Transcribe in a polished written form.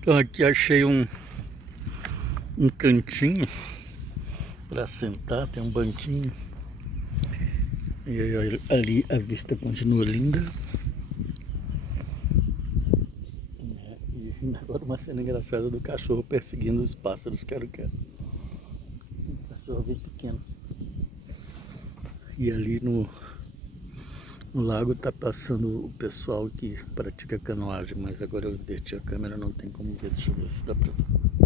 Então aqui achei um cantinho para sentar, tem um banquinho. E aí, ali a vista continua linda. E agora uma cena engraçada do cachorro perseguindo os pássaros, quero. Um cachorro bem pequeno. E ali no lago tá passando o pessoal que pratica canoagem, mas agora eu inverti a câmera, não tem como ver, deixa eu ver se dá pra ver.